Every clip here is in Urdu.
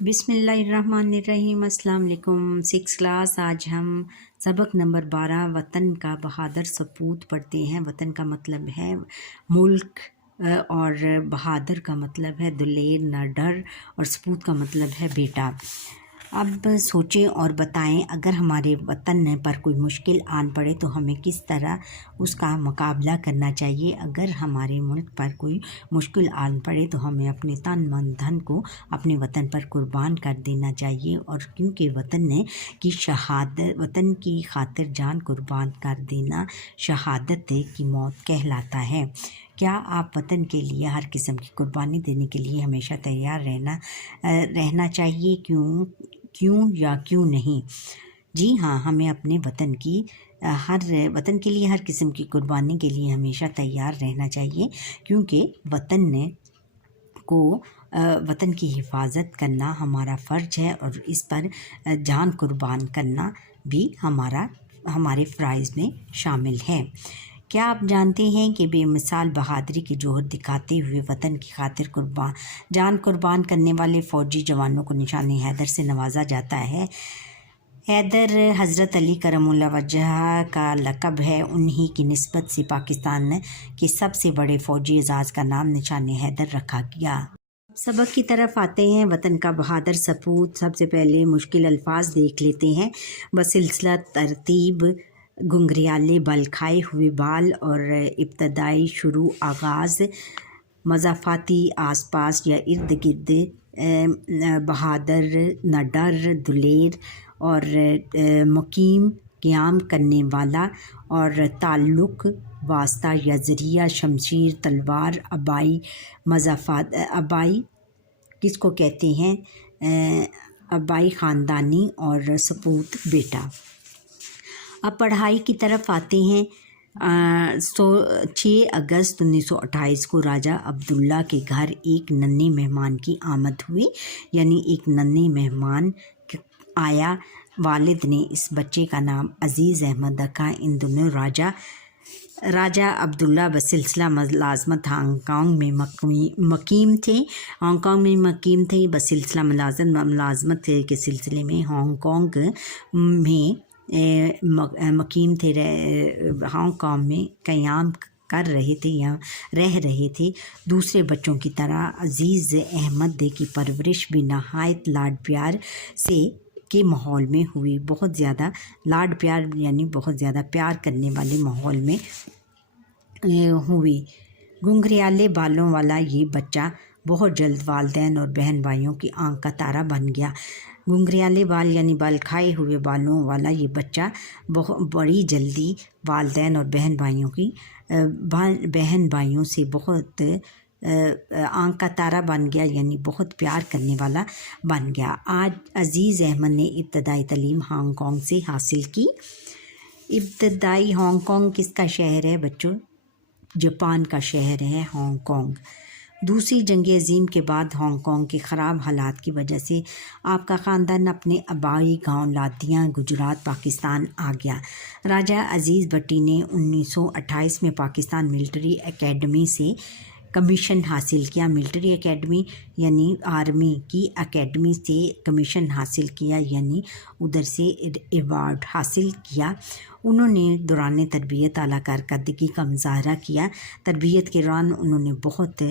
بسم اللہ الرحمن الرحیم۔ السلام علیکم۔ 6 کلاس، آج ہم سبق نمبر 12 وطن کا بہادر سپوت پڑھتے ہیں۔ وطن کا مطلب ہے ملک، اور بہادر کا مطلب ہے دلیر، نہ ڈر، اور سپوت کا مطلب ہے بیٹا۔ اب سوچیں اور بتائیں، اگر ہمارے وطن پر کوئی مشکل آن پڑے تو ہمیں کس طرح اس کا مقابلہ کرنا چاہیے۔ اگر ہمارے ملک پر کوئی مشکل آن پڑے تو ہمیں اپنے تن من دھن کو اپنے وطن پر قربان کر دینا چاہیے، اور کیونکہ وطن کی خاطر جان قربان کر دینا شہادت کی موت کہلاتا ہے۔ کیا آپ وطن کے لیے ہر قسم کی قربانی دینے کے لیے ہمیشہ تیار رہنا چاہیے؟ کیوں یا کیوں نہیں؟ جی ہاں، ہمیں اپنے وطن کے لیے ہر قسم کی قربانی کے لیے ہمیشہ تیار رہنا چاہیے، کیونکہ وطن کی حفاظت کرنا ہمارا فرض ہے، اور اس پر جان قربان کرنا بھی ہمارے فرائض میں شامل ہے۔ کیا آپ جانتے ہیں کہ بے مثال بہادری کے جوہر دکھاتے ہوئے وطن کی خاطر جان قربان کرنے والے فوجی جوانوں کو نشان حیدر سے نوازا جاتا ہے؟ حیدر حضرت علی کرم اللہ وجہہ کا لقب ہے، انہی کی نسبت سے پاکستان کے سب سے بڑے فوجی اعزاز کا نام نشان حیدر رکھا گیا۔ سبق کی طرف آتے ہیں۔ وطن کا بہادر سپوت، سب سے پہلے مشکل الفاظ دیکھ لیتے ہیں۔ بسلسلہ ترتیب، گھنگریالے بل کھائے ہوئے بال اور ابتدائی شروع آغاز، مضافاتی آس پاس یا ارد گرد، بہادر، نہ ڈر، دلیر، اور مقیم، قیام کرنے والا، اور تعلق، واسطہ یا ذریعہ، شمشیر، تلوار، آبائی، مضافات، آبائی کس کو کہتے ہیں؟ آبائی خاندانی، اور سپوت بیٹا۔ اب پڑھائی کی طرف آتے ہیں۔ 6 اگست 1928 کو راجہ عبداللہ کے گھر ایک ننھے مہمان کی آمد ہوئی، یعنی ایک ننھے مہمان آیا۔ والد نے اس بچے کا نام عزیز احمد رکھا۔ ان دنوں راجہ عبداللہ بسلسلہ ملازمت ہانگ کانگ میں مقیم تھے۔ بسلسلہ ملازمت کے سلسلے میں ہانگ کانگ میں مقیم تھے، ہانگ کانگ میں قیام کر رہے تھے یا رہ رہے تھے۔ دوسرے بچوں کی طرح عزیز احمد کی پرورش بھی نہایت لاڈ پیار کے ماحول میں ہوئی، بہت زیادہ لاڈ پیار یعنی بہت زیادہ پیار کرنے والے ماحول میں ہوئی۔ گھنگریالے بالوں والا یہ بچہ بہت جلد والدین اور بہن بھائیوں کی آنکھ کا تارا بن گیا۔ گھنگریالے بال یعنی بال کھائے ہوئے بالوں والا یہ بچہ بڑی جلدی والدین اور بہن بھائیوں سے بہت آنکھ کا تارا بن گیا، یعنی بہت پیار کرنے والا بن گیا۔ آج عزیز احمد نے ابتدائی تعلیم ہانگ کانگ سے حاصل کی۔ ابتدائی ہانگ کانگ کس کا شہر ہے بچوں؟ جاپان کا شہر ہے ہانگ کانگ۔ دوسری جنگ عظیم کے بعد ہانگ کانگ کے خراب حالات کی وجہ سے آپ کا خاندان اپنے آبائی گاؤں لادیاں، گجرات، پاکستان آ گیا۔ راجہ عزیز بٹی نے 1928 میں پاکستان ملٹری اکیڈمی سے کمیشن حاصل کیا۔ ملٹری اکیڈمی یعنی آرمی کی اکیڈمی سے کمیشن حاصل کیا، یعنی ادھر سے ایوارڈ حاصل کیا۔ انہوں نے دوران تربیت اعلیٰ کارکردگی کا مظاہرہ کیا۔ تربیت کے دوران انہوں نے بہت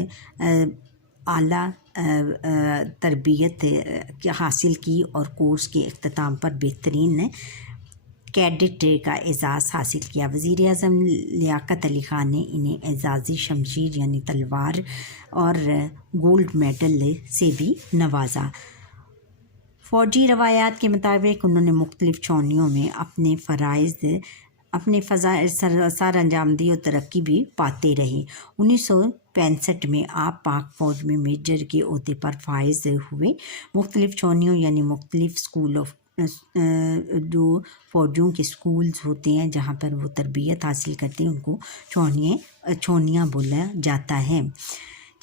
اعلیٰ تربیت حاصل کی، اور کورس کے اختتام پر بہترین کیڈٹ کا اعزاز حاصل کیا۔ وزیر اعظم لیاقت علی خان نے انہیں اعزازی شمشیر یعنی تلوار اور گولڈ میڈل سے بھی نوازا۔ فوجی روایات کے مطابق انہوں نے مختلف چھاؤنیوں میں اپنے فضائل سر انجام دی اور ترقی بھی پاتے رہے۔ 1965 میں آپ پاک فوج میں میجر کے عہدے پر فائز ہوئے۔ مختلف چھاؤنیوں یعنی مختلف جو فوجیوں کے سکولز ہوتے ہیں جہاں پر وہ تربیت حاصل کرتے ہیں، ان کو چھاؤنیاں بولا جاتا ہے۔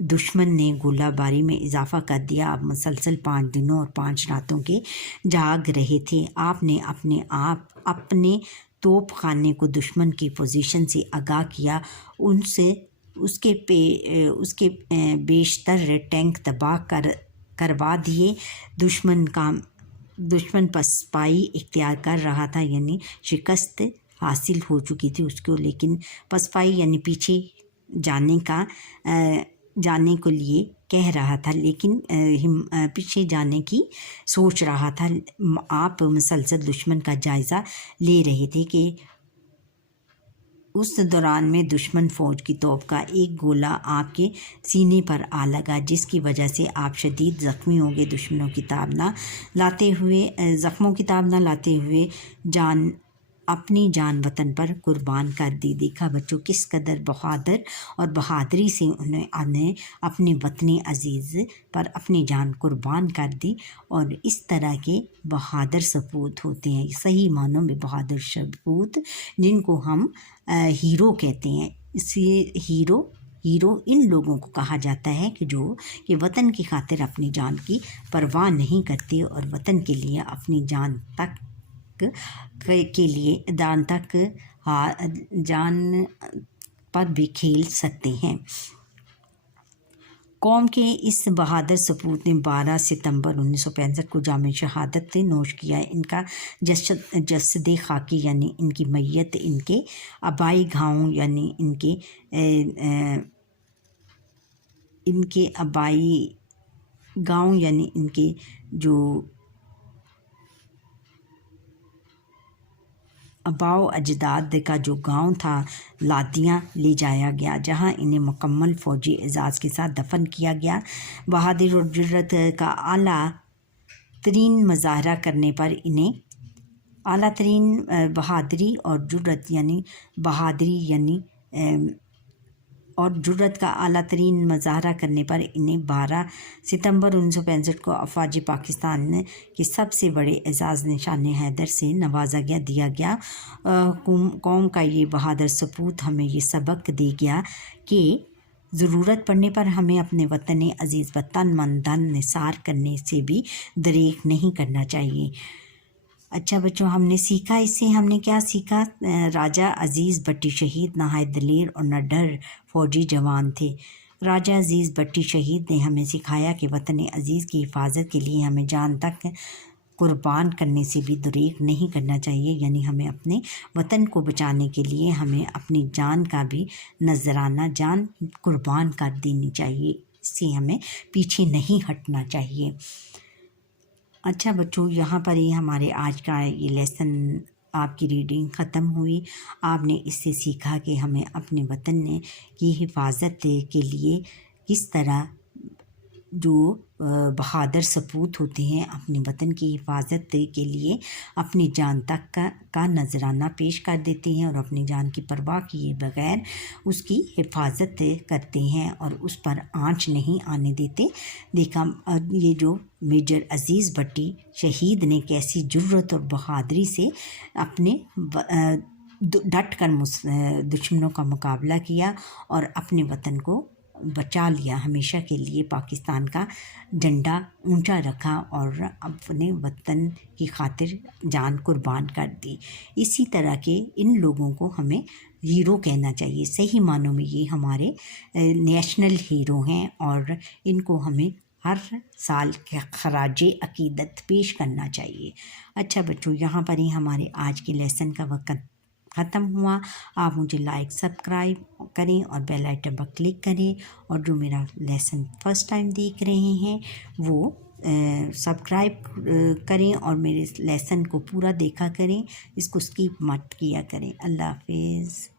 دشمن نے گولہ باری میں اضافہ کر دیا۔ آپ مسلسل 5 دنوں اور 5 راتوں کے جاگ رہے تھے۔ آپ نے اپنے توپ خانے کو دشمن کی پوزیشن سے آگاہ کیا، ان سے اس کے بیشتر ٹینک تباہ کروا دیے۔ دشمن پسپائی اختیار کر رہا تھا، یعنی شکست حاصل ہو چکی تھی اس کو، لیکن پسپائی یعنی پیچھے جانے کو لیے کہہ رہا تھا، لیکن پیچھے جانے کی سوچ رہا تھا۔ آپ مسلسل دشمن کا جائزہ لے رہے تھے کہ اس دوران میں دشمن فوج کی توپ کا ایک گولہ آپ کے سینے پر آ لگا، جس کی وجہ سے آپ شدید زخمی ہو گئے۔ زخموں کی تاب نہ لاتے ہوئے اپنی جان وطن پر قربان کر دی۔ دیکھا بچوں کس قدر بہادر اور بہادری سے انہوں نے اپنے وطن عزیز پر اپنی جان قربان کر دی، اور اس طرح کے بہادر سپوت ہوتے ہیں، صحیح معنوں میں بہادر سپوت، جن کو ہم ہیرو کہتے ہیں۔ اس لیے ہیرو ان لوگوں کو کہا جاتا ہے کہ جو کہ وطن کی خاطر اپنی جان کی پرواہ نہیں کرتے اور وطن کے لیے اپنی جان پر بھی کھیل سکتے ہیں۔ قوم کے اس بہادر سپوت نے 12 ستمبر 1965 کو جام شہادت نوش کیا۔ ان کا جسد خاکی یعنی ان کی میت ان کے آبائی گاؤں یعنی ان کے جو آباء و اجداد کا جو گاؤں تھا لادیاں لے جایا گیا، جہاں انہیں مکمل فوجی اعزاز کے ساتھ دفن کیا گیا۔ بہادری اور جرأت کا اعلیٰ ترین مظاہرہ کرنے پر انہیں پر انہیں 12 ستمبر 1965 کو افواج پاکستان کے سب سے بڑے اعزاز نشان حیدر سے نوازا گیا۔ قوم کا یہ بہادر سپوت ہمیں یہ سبق دے گیا کہ ضرورت پڑنے پر ہمیں اپنے وطن عزیز پر تن من دھن نثار کرنے سے بھی دریغ نہیں کرنا چاہیے۔ اچھا بچوں، اس سے ہم نے کیا سیکھا؟ راجہ عزیز بٹی شہید نہایت دلیر اور نڈر فوجی جوان تھے۔ راجہ عزیز بٹی شہید نے ہمیں سکھایا کہ وطن عزیز کی حفاظت کے لیے ہمیں جان تک قربان کرنے سے بھی دریغ نہیں کرنا چاہیے، یعنی ہمیں اپنے وطن کو بچانے کے لیے ہمیں اپنی جان کا بھی نذرانہ جان قربان کر دینی چاہیے، اس سے ہمیں پیچھے نہیں ہٹنا چاہیے۔ اچھا بچوں، یہاں پر ہی ہمارے آج کا یہ لیسن آپ کی ریڈنگ ختم ہوئی۔ آپ نے اس سے سیکھا کہ ہمیں اپنے وطن کی حفاظت کے لیے کس طرح جو بہادر سپوت ہوتے ہیں اپنے وطن کی حفاظت کے لیے اپنی جان تک کا نذرانہ پیش کر دیتے ہیں، اور اپنی جان کی پرواہ کیے بغیر اس کی حفاظت کرتے ہیں اور اس پر آنچ نہیں آنے دیتے۔ دیکھا یہ جو میجر عزیز بٹی شہید نے کیسی جرأت اور بہادری سے اپنے ڈٹ کر دشمنوں کا مقابلہ کیا اور اپنے وطن کو بچا لیا، ہمیشہ کے لیے پاکستان کا جھنڈا اونچا رکھا اور اپنے وطن کی خاطر جان قربان کر دی۔ اسی طرح کے ان لوگوں کو ہمیں ہیرو کہنا چاہیے، صحیح معنوں میں یہ ہمارے نیشنل ہیرو ہیں، اور ان کو ہمیں ہر سال خراج عقیدت پیش کرنا چاہیے۔ اچھا بچوں، یہاں پر ہی ہمارے آج کے لیسن کا وقت ختم ہوا۔ آپ مجھے لائک سبسکرائب کریں اور بیل آئٹن پر کلک کریں، اور جو میرا لیسن فرسٹ ٹائم دیکھ رہے ہیں وہ سبسکرائب کریں اور میرے لیسن کو پورا دیکھا کریں، اس کو اسکپ مت کیا کریں۔ اللہ حافظ۔